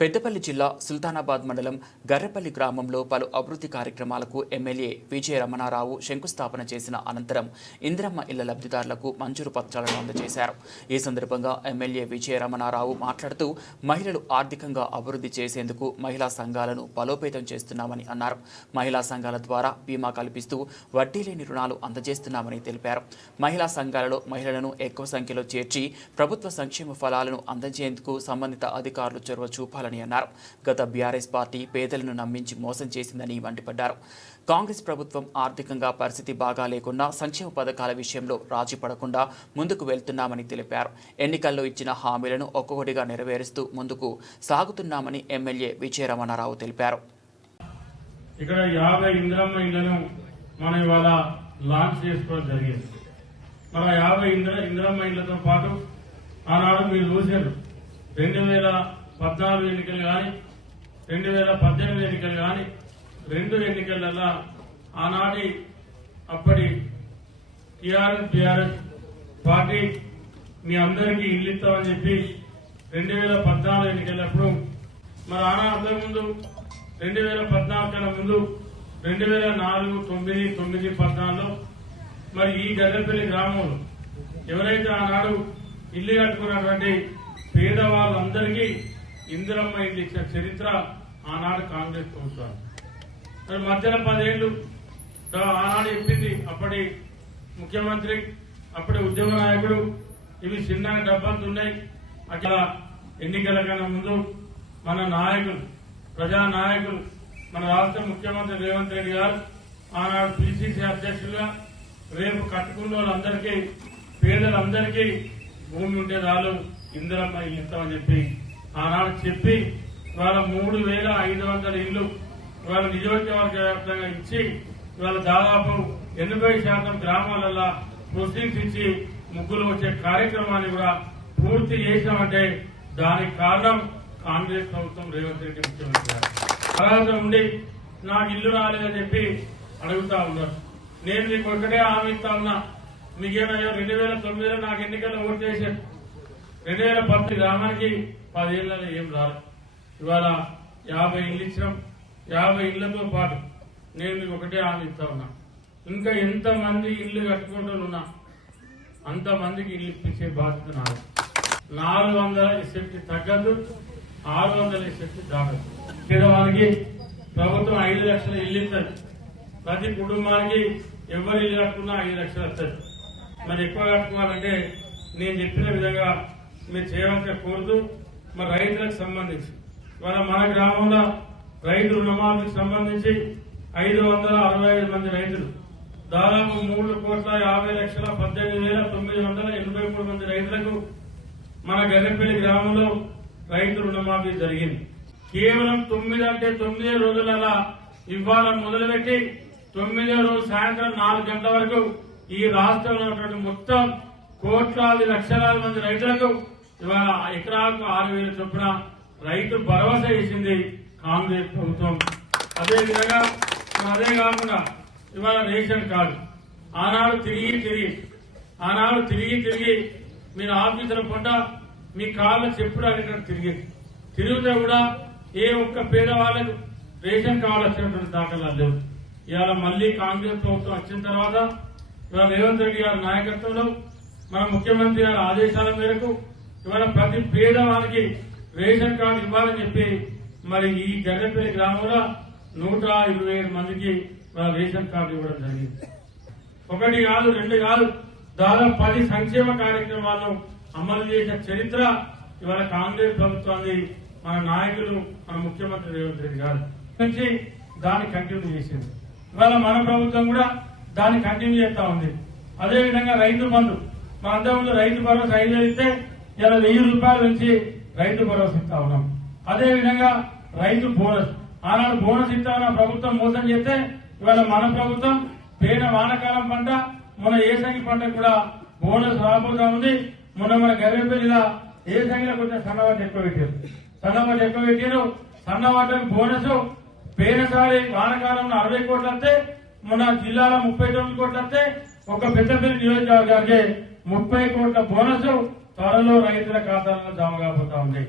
పెద్దపల్లి జిల్లా సుల్తానాబాద్ మండలం గర్రెపల్లి గ్రామంలో పలు అభివృద్ధి కార్యక్రమాలకు ఎమ్మెల్యే విజయ రమణారావు శంకుస్థాపన చేసిన అనంతరం ఇందిరమ్మ ఇళ్ల లబ్ధిదారులకు మంజూరు పత్రాలను అందజేశారు. ఈ సందర్భంగా ఎమ్మెల్యే విజయ రమణారావు మాట్లాడుతూ మహిళలు ఆర్థికంగా అభివృద్ధి చేసేందుకు మహిళా సంఘాలను బలోపేతం చేస్తున్నామని అన్నారు. మహిళా సంఘాల ద్వారా బీమా కల్పిస్తూ వడ్డీ లేని రుణాలు అందజేస్తున్నామని తెలిపారు. మహిళా సంఘాలలో మహిళలను ఎక్కువ సంఖ్యలో చేర్చి ప్రభుత్వ సంక్షేమ ఫలాలను అందజేందుకు సంబంధిత అధికారులు చొరవ చూపాలని అన్నారు. గత బీఆర్ఎస్ పార్టీ పేదలను నమ్మించి మోసం చేసిందని మండిపడ్డారు. కాంగ్రెస్ ప్రభుత్వం ఆర్థికంగా పరిస్థితి బాగా లేకున్నా సంక్షేమ పథకాల విషయంలో రాజీ పడకుండా ముందుకు వెళ్తున్నామని తెలిపారు. ఎన్నికల్లో ఇచ్చిన హామీలను ఒక్కొక్కటిగా నెరవేరుస్తూ ముందుకు సాగుతున్నామని ఎమ్మెల్యే విజయ రమణారావు తెలిపారు. ఇక్కడ 50 ఇందిరమ్మ ఇళ్లను మనం ఇవాళ లాంచ్ చేసుకోవడం జరిగింది. మన 50 ఇందిరమ్మ ఇళ్లతో పాటు ఆనాడు మీరు చూశారు 2014 ఎన్నికలు కానీ 2018 ఎన్నికలు కానీ 2 ఎన్నికలలో ఆనాటి అప్పటి టీఆర్ఎస్ బీఆర్ఎస్ పార్టీ మీ అందరికీ ఇల్లు ఇస్తామని చెప్పి 2014 ఎన్నికలప్పుడు మరి ఆనాడు అంతకుముందు 2014 కన్నా ముందు 2004, 9, 14లో మరి ఈ గర్రెపల్లి గ్రామంలో ఎవరైతే ఆనాడు ఇల్లు కట్టుకున్నటువంటి పేదవాళ్ళందరికీ ఇందిరమ్మ ఇల్లు ఇచ్చిన చరిత్ర ఆనాడు కాంగ్రెస్ ప్రభుత్వం. మరి మధ్యలో 10 ఏళ్లు ఆనాడు చెప్పింది అప్పటి ముఖ్యమంత్రి, అప్పటి ఉద్యమ నాయకుడు, ఇవి చిన్న డబ్బాలు ఉన్నాయి. అట్లా ఎన్నికల కన్నా ముందు మన నాయకులు, ప్రజా నాయకులు, మన రాష్ట్ర ముఖ్యమంత్రి రేవంత్ రెడ్డి గారు ఆనాడు పిసిసి అధ్యక్షులుగా రేపు కట్టుకున్న వాళ్ళందరికీ పేదలందరికీ భూమి ఉంటే చాలు ఇందిరమ్మ ఇల్లు ఇస్తామని చెప్పి ఆనాడు చెప్పి ఇవాళ 3500 ఇళ్లు ఇవాళ నియోజకవర్గ వ్యాప్తంగా ఇచ్చి ఇవాళ దాదాపు 80% గ్రామాలలో ప్రొసీడింగ్స్ ఇచ్చి ముగ్గులు వచ్చే కార్యక్రమాన్ని కూడా పూర్తి చేసినామంటే దానికి కారణం కాంగ్రెస్ ప్రభుత్వం, రేవంత్ రెడ్డి ముఖ్యమంత్రి గారు. అర్హత ఉండి నాకు ఇల్లు రాలేదని చెప్పి అడుగుతా ఉన్నారు. నేను మీకు ఒకటే హామీ ఇస్తా ఉన్నా, మీకేమయ్యో 2009లో నాకు ఎన్నికల్లో ఓటు చేశారు. 2010 గ్రామానికి 10 ఏళ్లలో ఏం రాలేదు. ఇవాళ 50 ఇల్లు ఇచ్చినాం. 50 ఇళ్లతో పాటు నేను మీకు ఒకటే హామీ ఇస్తా ఉన్నా, ఇంకా ఎంతమంది ఇల్లు కట్టుకుంటూ ఉన్నా అంతమందికి ఇల్లు ఇప్పించే బాధ్యత నాది. 400 ఎస్ఎఫ్టీ తగ్గదు, 600 ఎస్ఎఫ్టీ దాటదు. పేదవారికి ప్రభుత్వం 5 లక్షల ఇల్లు ఇస్తుంది. ప్రతి కుటుంబానికి ఎవరు ఇల్లు కట్టుకున్నా 5 లక్షలు వస్తుంది. మరి ఎక్కువ కట్టుకోవాలంటే నేను చెప్పిన విధంగా మీరు చేయవలసిన కోరుతూ మరి రైతులకు సంబంధించి ఇవాళ మన గ్రామంలో రైతు రుణమాఫీకి సంబంధించి 565 మంది రైతులు, దాదాపు 3,50,18,983 మంది రైతులకు మన గర్రెపల్లి గ్రామంలో రైతు రుణమాఫీ జరిగింది. కేవలం 9 అంటే 9 రోజులలో ఇవాళ మొదలుపెట్టి 9వ రోజు సాయంత్రం 4 గంటల వరకు ఈ రాష్ట్రంలో ఉన్నటువంటి మొత్తం కోట్లాది లక్షలాది మంది రైతులకు ఇవాళ ఎకరాకు 6,000 చొప్పున రైతు భరోసా ఇచ్చింది కాంగ్రెస్ ప్రభుత్వం. అదేవిధంగా అదే కాకుండా ఇవాళ రేషన్ కార్డు ఆనాడు తిరిగి మీరు ఆఫీసుల పొంట మీ కాళ్ళ చెప్పుడు అనేటువంటి తిరిగితే కూడా ఏ ఒక్క పేదవాళ్లకు రేషన్ కార్డు వచ్చినటువంటి దాఖలాలు లేవు. ఇవాళ మళ్లీ కాంగ్రెస్ ప్రభుత్వం వచ్చిన తర్వాత ఇవాళ రేవంత్ రెడ్డి గారి నాయకత్వంలో మన ముఖ్యమంత్రి గారి ఆదేశాల మేరకు ఇవాళ ప్రతి పేదవానికి రేషన్ కార్డు ఇవ్వాలని చెప్పి మరి ఈ గర్రెపల్లి గ్రామంలో 127 మందికి రేషన్ కార్డు ఇవ్వడం జరిగింది. 1 కాదు 2 కాదు, దాదాపు 10 సంక్షేమ కార్యక్రమాలను అమలు చేసిన చరిత్ర ఇవాళ కాంగ్రెస్ ప్రభుత్వాన్ని మన నాయకులు, మన ముఖ్యమంత్రి రేవంత్ రెడ్డి గారు నుంచి దాన్ని కంటిన్యూ చేసింది. ఇవాళ మన ప్రభుత్వం కూడా దాన్ని కంటిన్యూ చేస్తా ఉంది. అదేవిధంగా రైతు బంధు మా అంతకుముందు రైతు భరోసా 5,000 ఇస్తే ఇలా 1,000 రూపాయలు నుంచి రైతు భరోసా ఇస్తా ఉన్నాం. అదేవిధంగా రైతు బోనస్ ఆనాడు బోనస్ ఇస్తామన్న ప్రభుత్వం మోసం చేస్తే ఇవాళ మన ప్రభుత్వం పేద వానకాలం పంట, మన ఏసంగి పంట కూడా బోనస్ రాబోతా ఉంది. మొన్న మన గర్రెపల్లిలో ఏసంగిలో కొంచెం సన్నవాటి ఎక్కువ పెట్టారు. సన్నవాటికి బోనస్ పేదసారి వానకాలంలో 60 కోట్లు వస్తే మొన్న జిల్లాలో 39 కోట్లు వస్తే ఒక పెద్దపల్లి నియోజకవర్గానికి 30 కోట్ల బోనస్ త్వరలో రైతుల ఖాతాలలో జమ కాబోతా ఉంది.